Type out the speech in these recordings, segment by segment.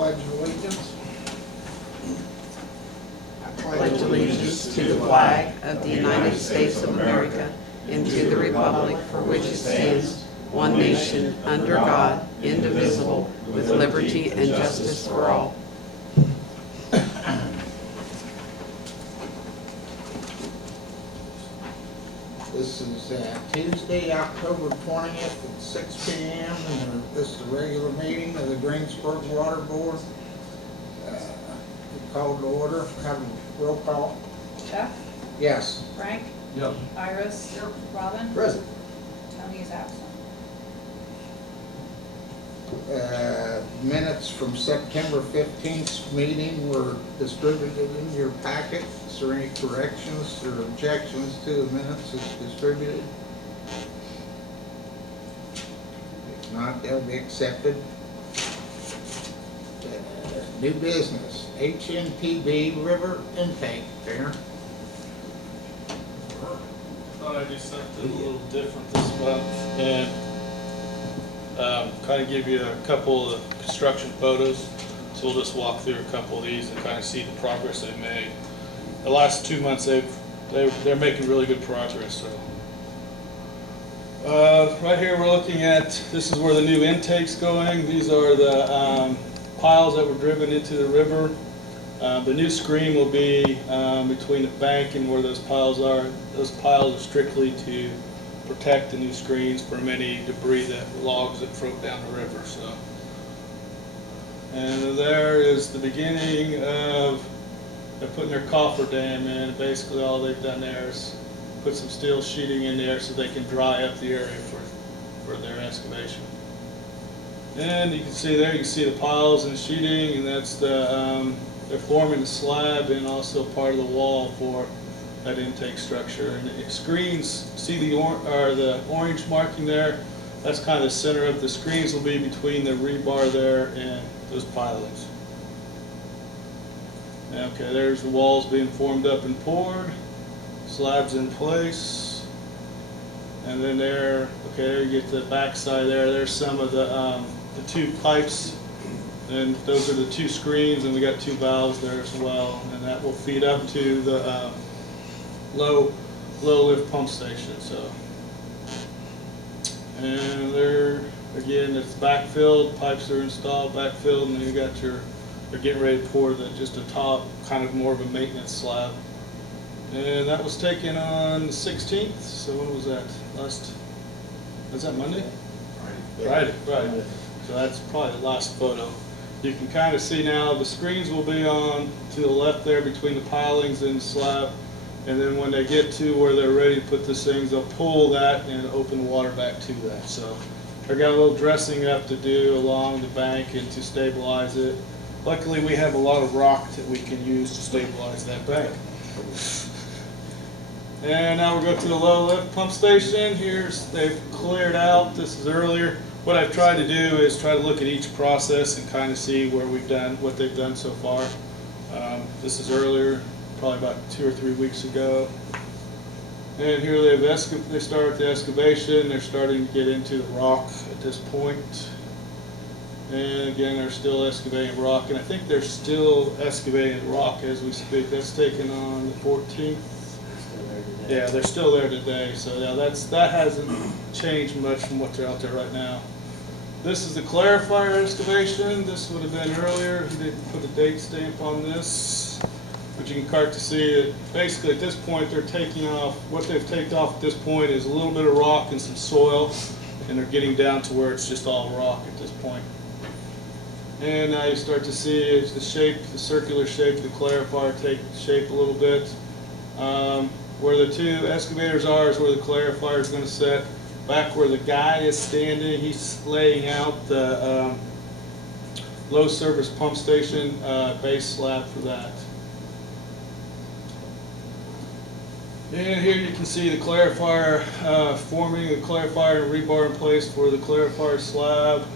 pledge of allegiance. Pledge allegiance to the flag of the United States of America and to the republic for which it stands, one nation, under God, indivisible, with liberty and justice for all. This is Tuesday, October 20th at 6 p.m. and this is the regular meeting of the Greensburg Water Board. Called to order. Have a roll call. Jeff? Yes. Frank? Yep. Iris? Yep. Robin? Present. Tony is absent. Minutes from September 15th meeting were distributed in your packet. Is there any corrections or objections to the minutes as distributed? If not, they'll be accepted. New business, HNTB river intake. There. Thought I'd do something a little different this month and kind of give you a couple of construction photos. So we'll just walk through a couple of these and kind of see the progress they've made. The last 2 months they're making really good progress. So right here we're looking at, this is where the new intake's going. These are the piles that were driven into the river. The new screen will be between the bank and where those piles are. Those piles are strictly to protect the new screens from any debris logs that float down the river. So, and there is the beginning of they're putting their coffer dam in. Basically, all they've done there is put some steel sheeting in there so they can dry up the area for their excavation. And you can see there, you can see the piles and sheeting, and that's the they're forming the slab and also part of the wall for that intake structure. And it screens, see the orange marking there? That's kind of the center of the screens will be between the rebar there and those pilings. Okay, there's the walls being formed up and poured, slabs in place, and then there, okay, there you get the back side there. There's some of the two pipes, and those are the two screens, and we got two valves there as well, and that will feed up to the low lift pump station. So, and there again, it's backfilled, pipes are installed, backfilled, and then you got they're getting ready to pour just a top, kind of more of a maintenance slab. And that was taken on the 16th. So when was that? Was that Monday? Friday. So that's probably the last photo. You can kind of see now the screens will be on to the left there between the pilings and the slab. And then when they get to where they're ready to put these things, they'll pull that and open the water back to that. So they've got a little dressing up to do along the bank and to stabilize it. Luckily, we have a lot of rock that we can use to stabilize that bank. And now we'll go to the low lift pump station. They've cleared out. This is earlier. What I've tried to do is try to look at each process and kind of see where we've done, what they've done so far. This is earlier, probably about 2 or 3 weeks ago. And here they started the excavation. They're starting to get into the rock at this point. And again, they're still excavating rock, and I think they're still excavating rock as we speak. That's taken on the 14th. Yeah, they're still there today. So yeah, that hasn't changed much from what's out there right now. This is the clarifier excavation. This would have been earlier. He didn't put a date stamp on this, but you can start to see it. Basically, at this point, they're taking off. What they've taken off at this point is a little bit of rock and some soil, and they're getting down to where it's just all rock at this point. And now you start to see it's the shape, the circular shape of the clarifier take shape a little bit. Where the two excavators are is where the clarifier is going to sit. Back where the guy is standing, he's laying out the low service pump station base slab for that. And here you can see the clarifier forming the clarifier and rebar in place for the clarifier slab.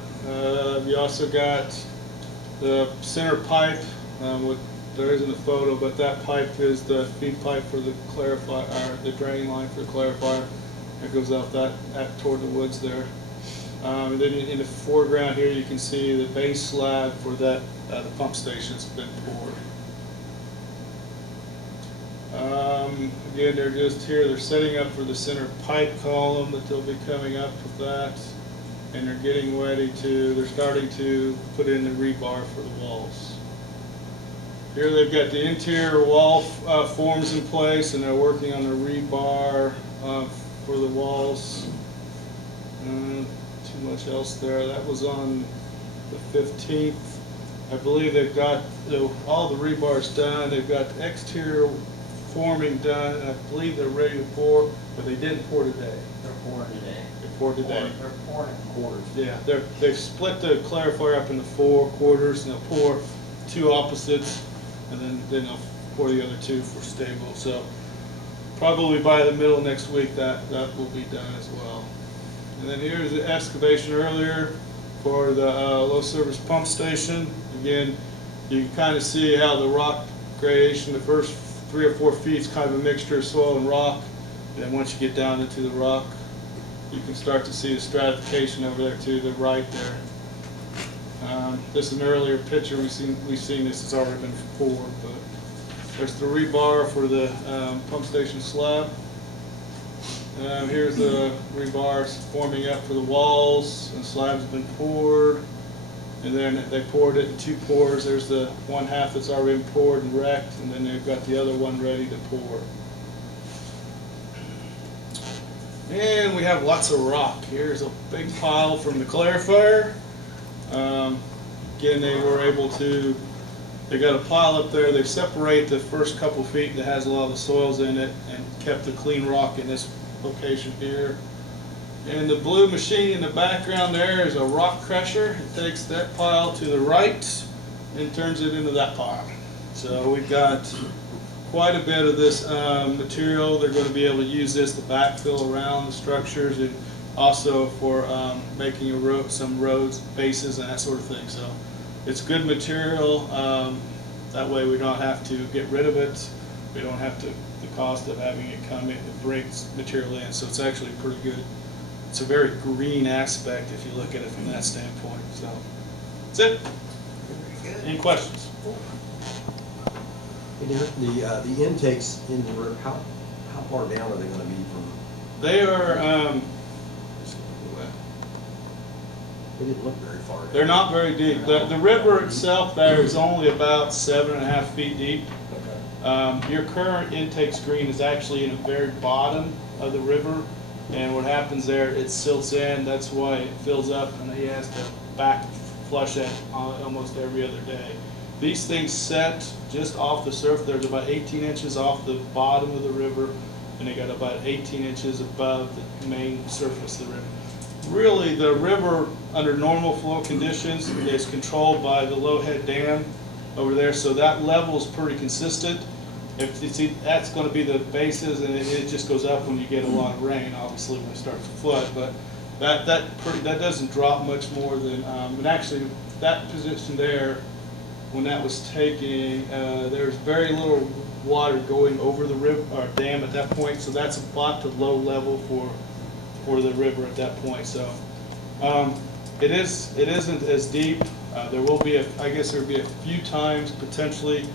You also got the center pipe, there isn't a photo, but that pipe is the feed pipe for the clarifier, or the drain line for the clarifier. It goes out toward the woods there. And then in the foreground here, you can see the base slab for that the pump station's been poured. Again, they're just here. They're setting up for the center pipe column that they'll be coming up with that, and they're getting ready to. They're starting to put in the rebar for the walls. Here they've got the interior wall forms in place, and they're working on the rebar for the walls. Too much else there. That was on the 15th. I believe they've got all the rebars done. They've got the exterior forming done, and I believe they're ready to pour, but they didn't pour today. They're pouring today. They poured today. They're pouring in quarters. Yeah, they've split the clarifier up into 4 quarters, and they'll pour 2 opposites, and then they'll pour the other 2 for stable. So probably by the middle of next week that will be done as well. And then here's the excavation earlier for the low service pump station. Again, you can kind of see how the rock gradation, the first 3 or 4 feet is kind of a mixture of soil and rock. And then once you get down into the rock, you can start to see the stratification over there to the right there. This is an earlier picture. We've seen this. It's already been poured, but there's the rebar for the pump station slab. Here's the rebars forming up for the walls, and the slab's been poured. And then they poured it in 2 pours. There's the one half that's already been poured and wrecked, and then they've got the other one ready to pour. And we have lots of rock. Here's a big pile from the clarifier. Again, they were able to, they got a pile up there. They separate the first couple feet that has a lot of the soils in it and kept the clean rock in this location here. And the blue machine in the background there is a rock crusher. It takes that pile to the right and turns it into that pile. So we've got quite a bit of this material. They're going to be able to use this to backfill around the structures, and also for making some roads, bases, and that sort of thing. So it's good material. That way we don't have to get rid of it. We don't have to the cost of having it come in and bring material in. So it's actually pretty good. It's a very green aspect if you look at it from that standpoint. So that's it. Very good. Any questions? The intakes in the river, how far down are they going to be from? They are. They didn't look very far down. They're not very deep. The river itself there is only about 7.5 feet deep. Your current intake screen is actually in the very bottom of the river, and what happens there, it silts in. That's why it fills up, and he has to back flush it almost every other day. These things set just off the surface. There's about 18 inches off the bottom of the river, and they got about 18 inches above the main surface of the river. Really, the river under normal flow conditions is controlled by the low head dam over there, so that level is pretty consistent. If you see, that's going to be the bases, and it just goes up when you get a lot of rain, obviously when it starts to flood. But that doesn't drop much more than. And actually, that position there, when that was taken, there's very little water going over the river or dam at that point, so that's about the low level for the river at that point. So it isn't as deep. There will be I guess there will be a few times potentially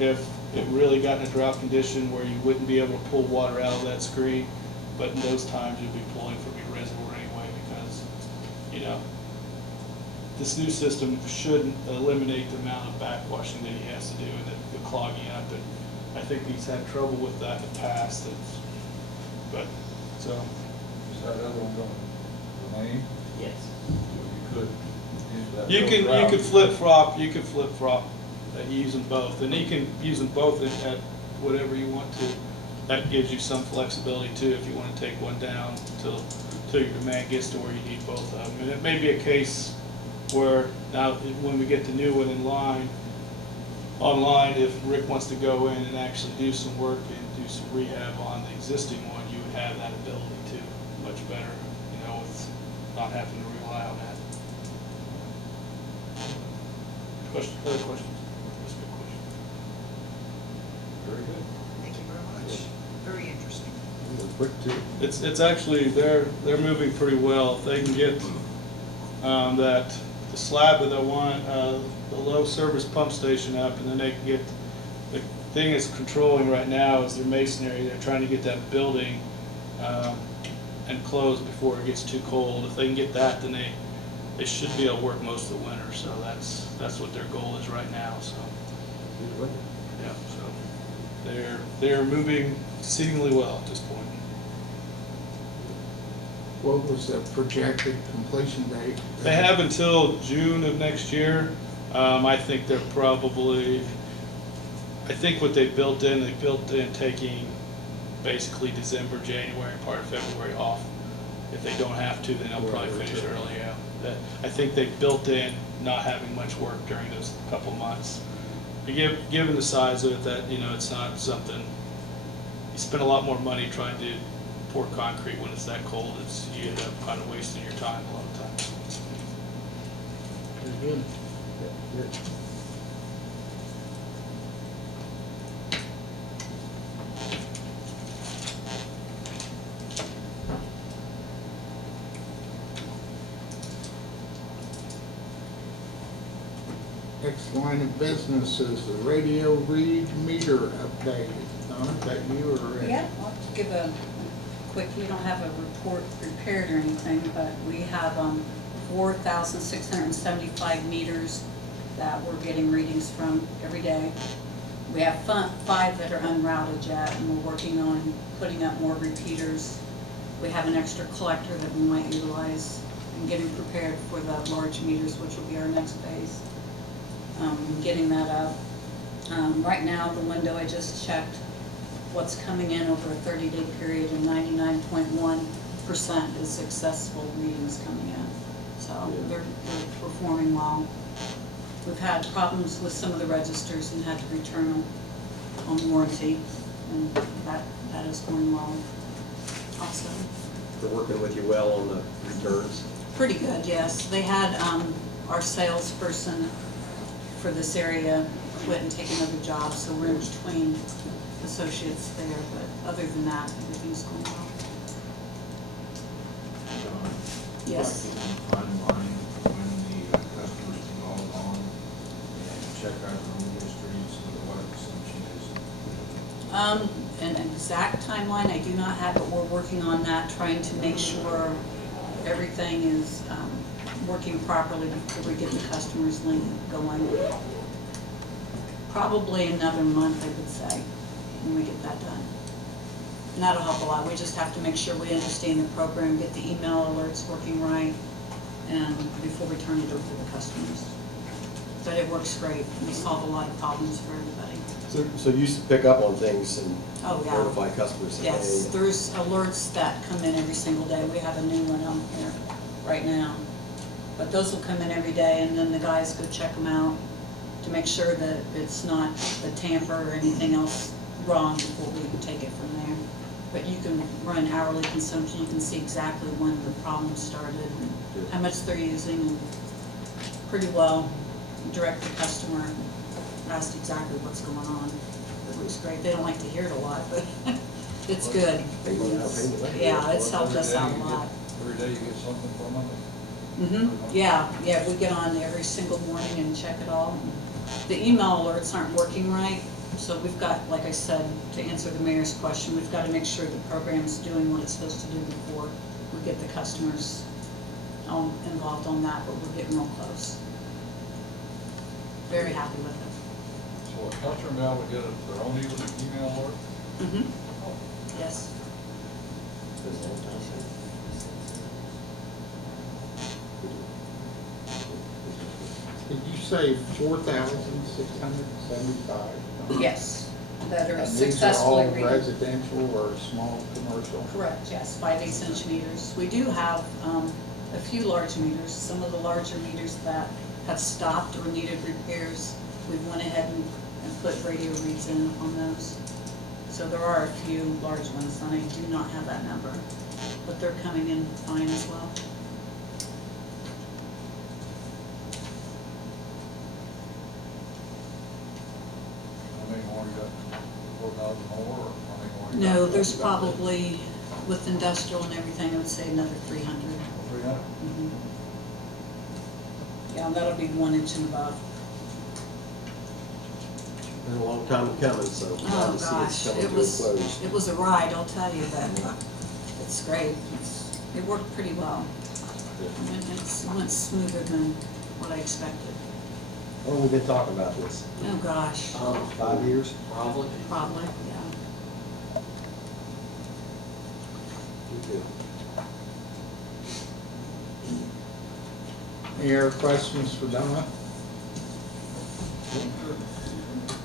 if it really got in a drought condition where you wouldn't be able to pull water out of that screen, but in those times you'll be pulling from your reservoir anyway, because this new system should eliminate the amount of backwashing that he has to do and the clogging up. And I think he's had trouble with that in the past. But so. Is that other one going to remain? Yes. So you could use that. You little can route. flip flop. Use them both, and you can use them both at whatever you want to. That gives you some flexibility too if you want to take one down till your demand gets to where you need both of them. And it may be a case where now when we get the new one online, if Rick wants to go in and actually do some work and do some rehab on the existing one, you would have that ability too, much better, with not having to rely on that. Other questions? That's a good question. Very good. Thank you very much. Very interesting. It was quick too. It's actually they're moving pretty well. If they can get that the slab of the the low service pump station up, and then they can get, the thing is controlling right now is their masonry. They're trying to get that building enclosed before it gets too cold. If they can get that, then they should be able to work most of the winter. So that's what their goal is right now. So yeah, so they're moving exceedingly well at this point. What was the projected completion date? They have until June of next year. I think they're probably, I think what they built in taking basically December, January, part of February off. If they don't have to, then they'll probably finish early, yeah. I think they built in not having much work during those couple months. Given the size of it, that, you know, it's not something, you spend a lot more money trying to pour concrete when it's that cold. You end up kind of wasting your time a lot of times. Very good. Next line of business is the radio read meter update. Donna, is that you or Rick? Yeah, I'll give a quick, we don't have a report prepared or anything, but we have 4,675 meters that we're getting readings from every day. We have 5 that are unrouted yet, and we're working on putting up more repeaters. We have an extra collector that we might utilize and getting prepared for the large meters, which will be our next phase. Getting that up. Right now, the window I just checked, what's coming in over a 30-day period, and 99.1% is successful readings coming in. So they're performing well. We've had problems with some of the registers and had to return them on warranty, and that is going well also. They're working with you well on the returns? Pretty good, yes. They had our salesperson for this area quit and take another job, so we're in between associates there, but other than that, everything's going well. Yes. Timeline when the customers can log on and check out their own histories of what assumption is. An exact timeline, I do not have, but we're working on that, trying to make sure everything is working properly before we get the customer's link going. Probably another month, I would say, when we get that done. And that'll help a lot. We just have to make sure we understand the program, get the email alerts working right, and before we turn it over to the customers. But it works great. We solve a lot of problems for everybody. So you used to pick up on things and Oh, yeah. notify customers? That, Yes, hey, there's alerts that come in every single day. We have a new one on here right now. But those will come in every day, and then the guys go check them out to make sure that it's not a tamper or anything else wrong before we take it from there. But you can run hourly consumption. You can see exactly when the problem started and how much they're using, and pretty well direct the customer and ask exactly what's going on. It looks great. They don't like to hear it a lot, but it's good. Yeah, it's helped us out a lot. Every day you get something from them? Yeah, we get on every single morning and check it all. The email alerts aren't working right, so we've got, like I said, to answer the mayor's question, we've got to make sure the program's doing what it's supposed to do before we get the customers involved on that, but we're getting real close. Very happy with it. So a customer now would get their own email alert? Yes. Did you say 4,675? Yes, that are And successfully these are all reading. residential or small commercial? Correct, yes, 5 8-inch meters. We do have a few large meters. Some of the larger meters that have stopped or needed repairs, we've went ahead and put radio reads in on those. So there are a few large ones, and I do not have that number, but they're coming in fine as well. How many more you got? 4,000 more, or how many more you got? No, there's probably, with industrial and everything, I would say another 300. 300? Mhm. Yeah, that'll be 1 inch and above. Been a long time coming, so glad Oh, to see gosh, it's coming it to a was, close. it was a ride, I'll tell you, but it's great. It worked pretty well. It went smoother than what I expected. Well, we've been talking about this. Oh, gosh, 5 years? probably, yeah. Good. Any other questions for Donna?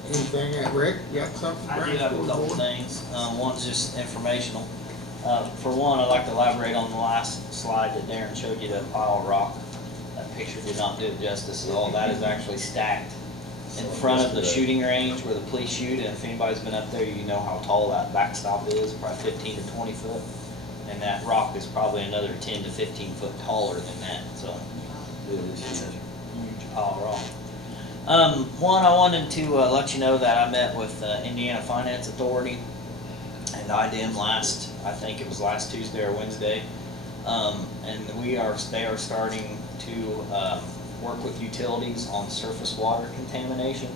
Anything, Rick, you got something? I do have a couple things. One's just informational. For one, I'd like to elaborate on the last slide that Darren showed you, the pile of rock. That picture did not do it justice at all. That is actually stacked in front of the shooting range where the police shoot, and if anybody's been up there, you know how tall that backstop is, probably 15 to 20 foot. And that rock is probably another 10 to 15 foot taller than that, so it's a huge pile of rock. One, I wanted to let you know that I met with Indiana Finance Authority and IDM I think it was last Tuesday or Wednesday. And they are starting to work with utilities on surface water contamination.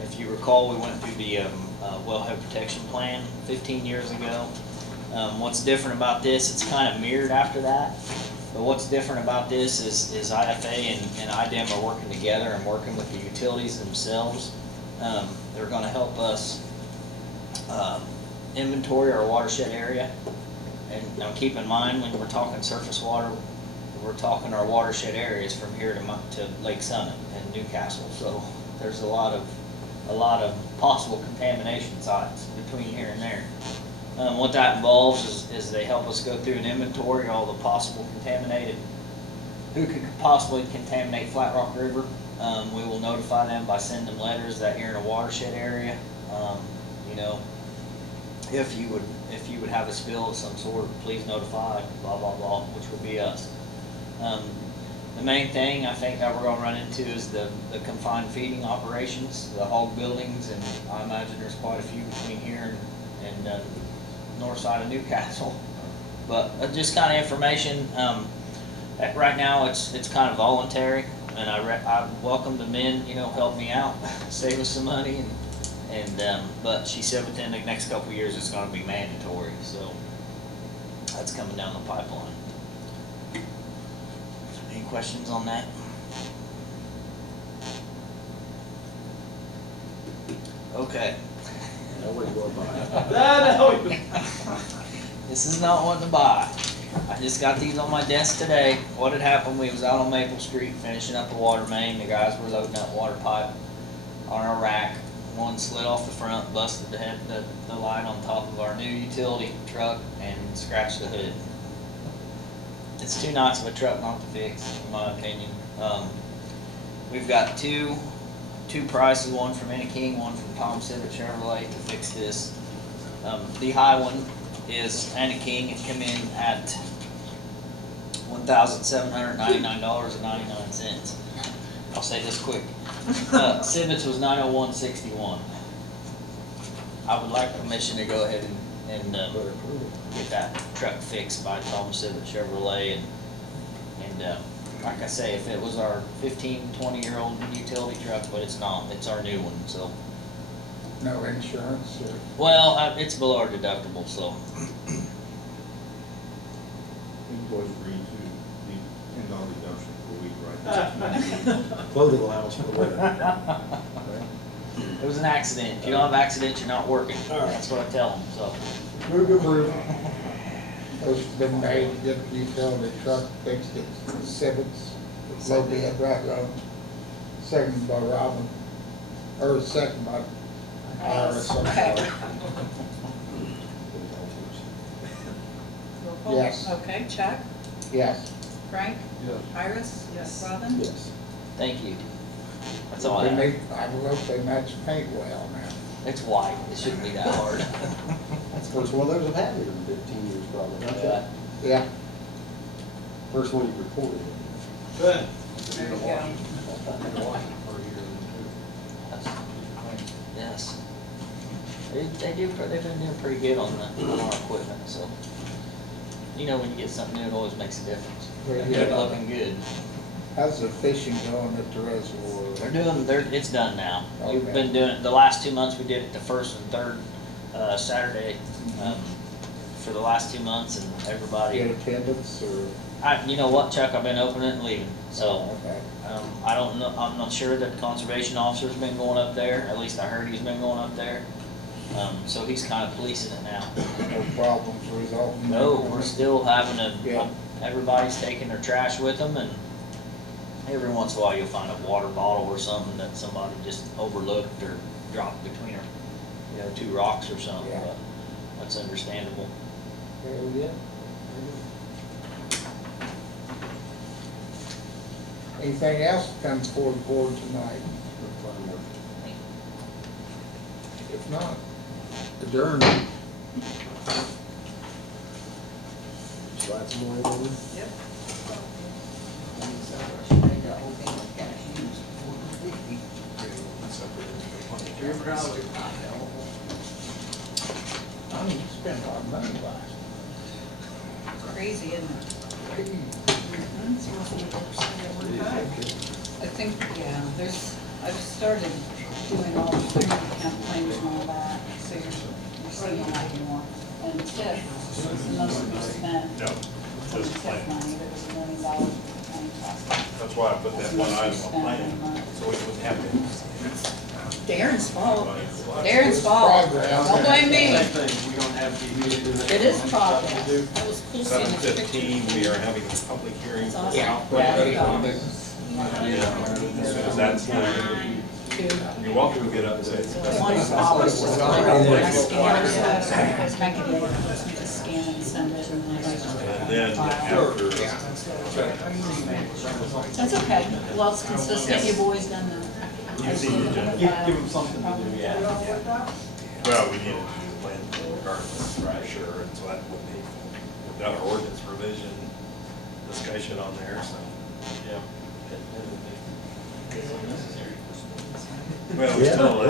If you recall, we went through the wellhead protection plan 15 years ago. What's different about this, it's kind of mirrored after that. But what's different about this is IFA and IDEM are working together and working with the utilities themselves. They're going to help us inventory our watershed area. And now keep in mind, when we're talking surface water, we're talking our watershed areas from here to Lake Summit and Newcastle. So there's a lot of possible contamination sites between here and there. What that involves is they help us go through an inventory of all the possible contaminated, who could possibly contaminate Flat Rock River. We will notify them by sending them letters that you're in a watershed area. You know, if you would have a spill of some sort, please notify, blah, blah, blah, which would be us. The main thing I think that we're going to run into is the confined feeding operations, the hog buildings, and I imagine there's quite a few between here and north side of Newcastle. But just kind of information. Right now it's kind of voluntary, and I welcome the men, you know, help me out, save us some money, but she said within the next couple of years it's going to be mandatory. So that's coming down the pipeline. Any questions on that? Okay. Nobody's going by. This is not one to buy. I just got these on my desk today. What had happened, we was out on Maple Street finishing up a water main. The guys were loading up water pipe on our rack. One slid off the front, busted the light on top of our new utility truck and scratched the hood. It's too nice of a truck not to fix, in my opinion. We've got two prices, one from Anna King, one from Tom Civic Chevrolet to fix this. The high one is Anna King. It came in at $1,799.99. I'll say this quick. Civic's was $901.61. I would like permission to go ahead and get that truck fixed by Tom Civic Chevrolet, and like I say, if it was our 15-20-year-old utility truck, but it's not, it's our new one, so. No insurance or? Well, it's below our deductible, so. Invoice for you to the $10 deduction per week, right? Clothing allowance for the winter. It was an accident. If you don't have accidents, you're not working. That's what I tell them, so. Move to approve. Motion's been made, to get the utility truck fixed at Civics, low bid, right road. Second by Robin, or second by Iris, I'm sorry. Roll call. Yes. Okay, Chuck, Yes. Frank, Yes. Iris, Yes. Robin? Yes. Thank you. That's all I They have. make, I hope they match paint well now. It's white. It shouldn't be that hard. That's the first one of those I've had here in 15 years probably. Not Yeah. that. Yeah. First one you reported. There you go. Yes. They've been doing pretty good on our equipment, so. You know, when you get something new, it always makes a difference. Very Keep good. looking good. How's the fishing going at the reservoir? It's done now. We've Okay. been doing it, the last 2 months, we did it the first and third, Saturday, for the last 2 months, and Get everybody, attendance or? you know what, Chuck, I've been opening it and leaving, so, Oh, okay. I don't know, I'm not sure that the conservation officer's been going up there, at least I heard he's been going up there. So he's kind of policing it now. No problems resulting? No, we're still having Yeah. everybody's taking their trash with them, and every once in a while you'll find a water bottle or something that somebody just overlooked or dropped between two rocks or something, Yeah. but that's understandable. Hell, yeah. Anything else that comes forward the board tonight? If not, adjourn. Slide some more in there. Yep. I mean, you spent a lot of money last Crazy, isn't it? year. I think, yeah, I've started doing all the food account claims and all that, so you're seeing that more. And TIF, the most we spent No, on just TIF plan. money, there was $1 million worth of claims last year. That's why I put that one item on plan, so we wouldn't have to. Darren's fault. Darren's fault. Don't blame me. We don't have to. It is progress. That was cool seeing the picture. 7:15, we are having a public hearing. It's awesome. Yeah. Yeah. As soon as that's done, you're welcome to get up and say. One is always just like when I scan it, because back in the day, it was me to scan and send it and then I just. And then after, That's okay. Well, it's consistent. You've always done that. You see the agenda. Give them something to do, yeah. well, we needed to do the plan regardless, for sure, and so that would be, we've got our ordinance revision discussion on there, so, yeah. Well, we Yeah. still,